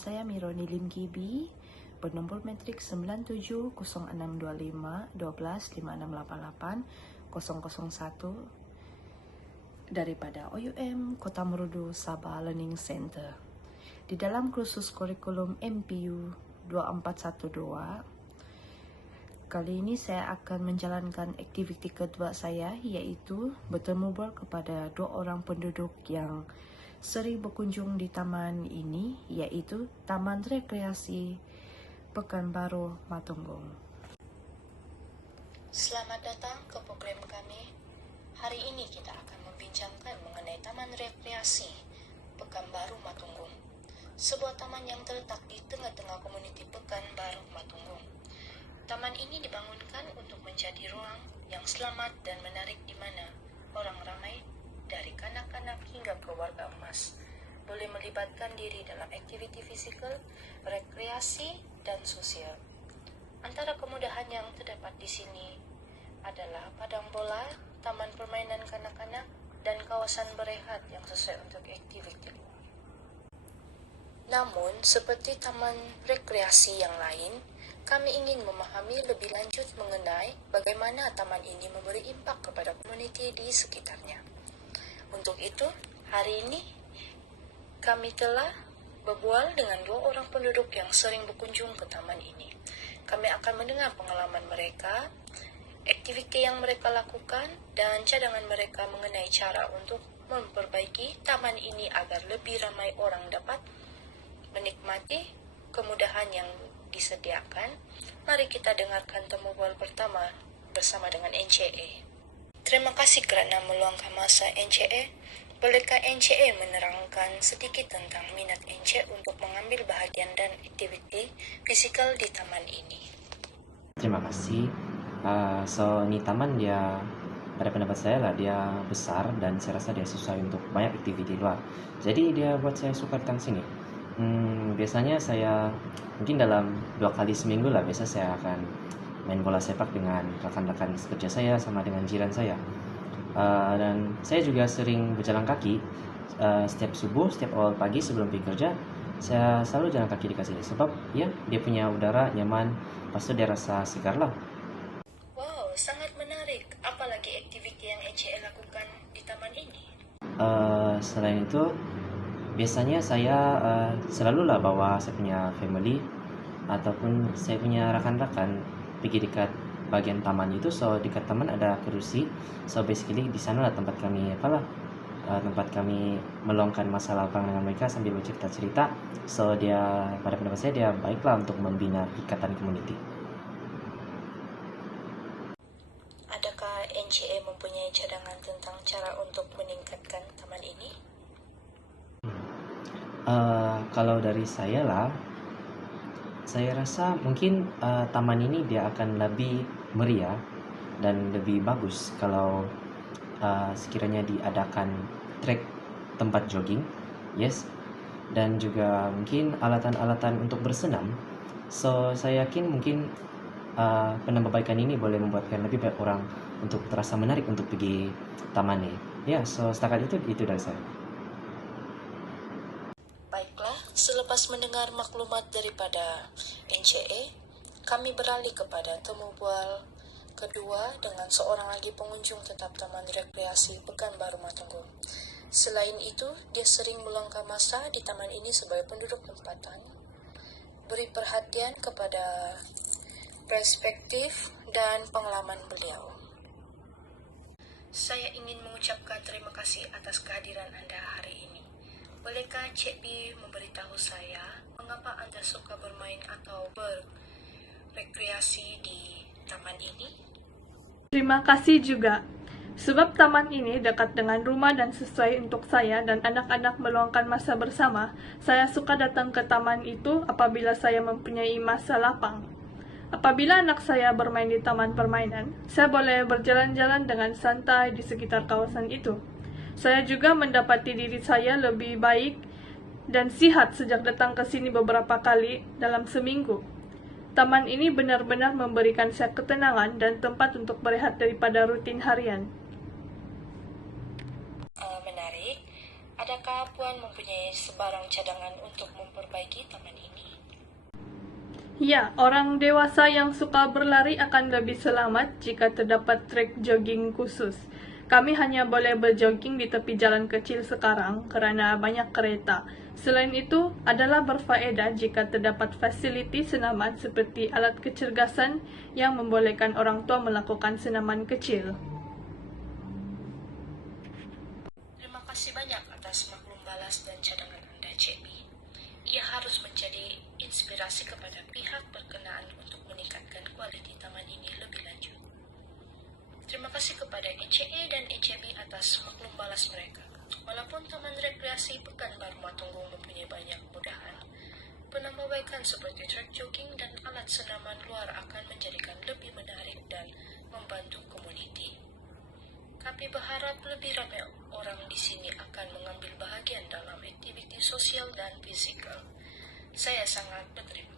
saya Mironi Lim Gibi, bernombor metrik 970625125688 daripada OUM Kota Merudu Sabah Learning Center. Di dalam kursus kurikulum MPU 2412, kali ini saya akan menjalankan aktiviti kedua saya, iaitu bertemu kepada dua orang penduduk yang sering berkunjung di taman ini, iaitu Taman Rekreasi Pekanbaru Matunggung. Selamat datang ke program kami. Hari ini kita akan membincangkan mengenai Taman Rekreasi Pekanbaru Matunggung, sebuah taman yang terletak di tengah-tengah komuniti Pekanbaru Matunggung. Taman ini dibangunkan untuk menjadi ruang yang selamat dan menarik di mana orang ramai dari kanak-kanak hingga keluarga emas boleh melibatkan diri dalam aktiviti fisikal, rekreasi, dan sosial. Antara kemudahan yang terdapat di sini adalah padang bola, taman permainan kanak-kanak, dan kawasan berehat yang sesuai untuk aktiviti luar. Namun, seperti taman rekreasi yang lain, kami ingin memahami lebih lanjut mengenai bagaimana taman ini memberi impak kepada komuniti di sekitarnya. Untuk itu, hari ini kami telah berbual dengan dua orang penduduk yang sering berkunjung ke taman ini. Kami akan mendengar pengalaman mereka, aktiviti yang mereka lakukan, dan cadangan mereka mengenai cara untuk memperbaiki taman ini agar lebih ramai orang dapat menikmati kemudahan yang disediakan. Mari kita dengarkan temu bual pertama bersama dengan NCA. Terima kasih kerana meluangkan masa NCA. Bolehkah NCA menerangkan sedikit tentang minat NCA untuk mengambil bahagian dan aktiviti fisikal di taman ini? Terima kasih. Ini taman dia, pada pendapat saya lah, dia besar dan saya rasa dia sesuai untuk banyak aktiviti luar. Jadi dia buat saya suka datang sini. Biasanya saya mungkin dalam 2 kali seminggu lah, biasa saya akan main bola sepak dengan rekan-rekan kerja saya sama dengan jiran saya. Dan saya juga sering berjalan kaki setiap subuh, setiap awal pagi sebelum pergi kerja. Saya selalu jalan kaki di sini sebab ya dia punya udara nyaman, lepas itu dia rasa segar lah. Wow, sangat menarik. Apalagi aktiviti yang NCA lakukan di taman ini? Selain itu, biasanya saya selalulah bawa saya punya family ataupun saya punya rakan-rakan pergi dekat bagian taman itu. So dekat taman ada kerusi, so basically di sana lah tempat kami tempat kami meluangkan masa lapang dengan mereka sambil bercerita-cerita. So dia, pada pendapat saya, dia baiklah untuk membina ikatan komuniti. Adakah NCA mempunyai cadangan tentang cara untuk meningkatkan taman ini? Kalau dari saya lah, saya rasa mungkin taman ini dia akan lebih meriah dan lebih bagus kalau sekiranya diadakan trek tempat jogging, yes, dan juga mungkin alatan-alatan untuk bersenam. So saya yakin mungkin penambahbaikan ini boleh membuatkan lebih banyak orang untuk terasa menarik untuk pergi taman ini. Ya, so setakat itu dari saya. Baiklah, selepas mendengar maklumat daripada NCA, kami beralih kepada temu bual kedua dengan seorang lagi pengunjung tetap Taman Rekreasi Pekanbaru Matunggung. Selain itu, dia sering meluangkan masa di taman ini sebagai penduduk tempatan, beri perhatian kepada perspektif dan pengalaman beliau. Saya ingin mengucapkan terima kasih atas kehadiran Anda hari ini. Bolehkah Cik B memberitahu saya mengapa Anda suka bermain atau berrekreasi di taman ini? Terima kasih juga. Sebab taman ini dekat dengan rumah dan sesuai untuk saya dan anak-anak meluangkan masa bersama, saya suka datang ke taman itu apabila saya mempunyai masa lapang. Apabila anak saya bermain di taman permainan, saya boleh berjalan-jalan dengan santai di sekitar kawasan itu. Saya juga mendapati diri saya lebih baik dan sihat sejak datang ke sini beberapa kali dalam seminggu. Taman ini benar-benar memberikan saya ketenangan dan tempat untuk berehat daripada rutin harian. Menarik. Adakah Puan mempunyai sebarang cadangan untuk memperbaiki taman ini? Ya, orang dewasa yang suka berlari akan lebih selamat jika terdapat trek jogging khusus. Kami hanya boleh berjogging di tepi jalan kecil sekarang kerana banyak kereta. Selain itu, adalah berfaedah jika terdapat fasiliti senaman seperti alat kecergasan yang membolehkan orang tua melakukan senaman kecil. Terima kasih banyak atas maklum balas dan cadangan Anda, CB. Ia harus menjadi inspirasi kepada pihak berkenaan untuk meningkatkan kualiti taman ini lebih lanjut. Terima kasih kepada ECE dan ECB atas maklum balas mereka. Walaupun Taman Rekreasi Pekanbaru Matunggung mempunyai banyak kemudahan, penambahbaikan seperti trek jogging dan alat senaman luar akan menjadikan lebih menarik dan membantu komuniti. Kami berharap lebih ramai orang di sini akan mengambil bahagian dalam aktiviti sosial dan fisikal. Saya sangat berterima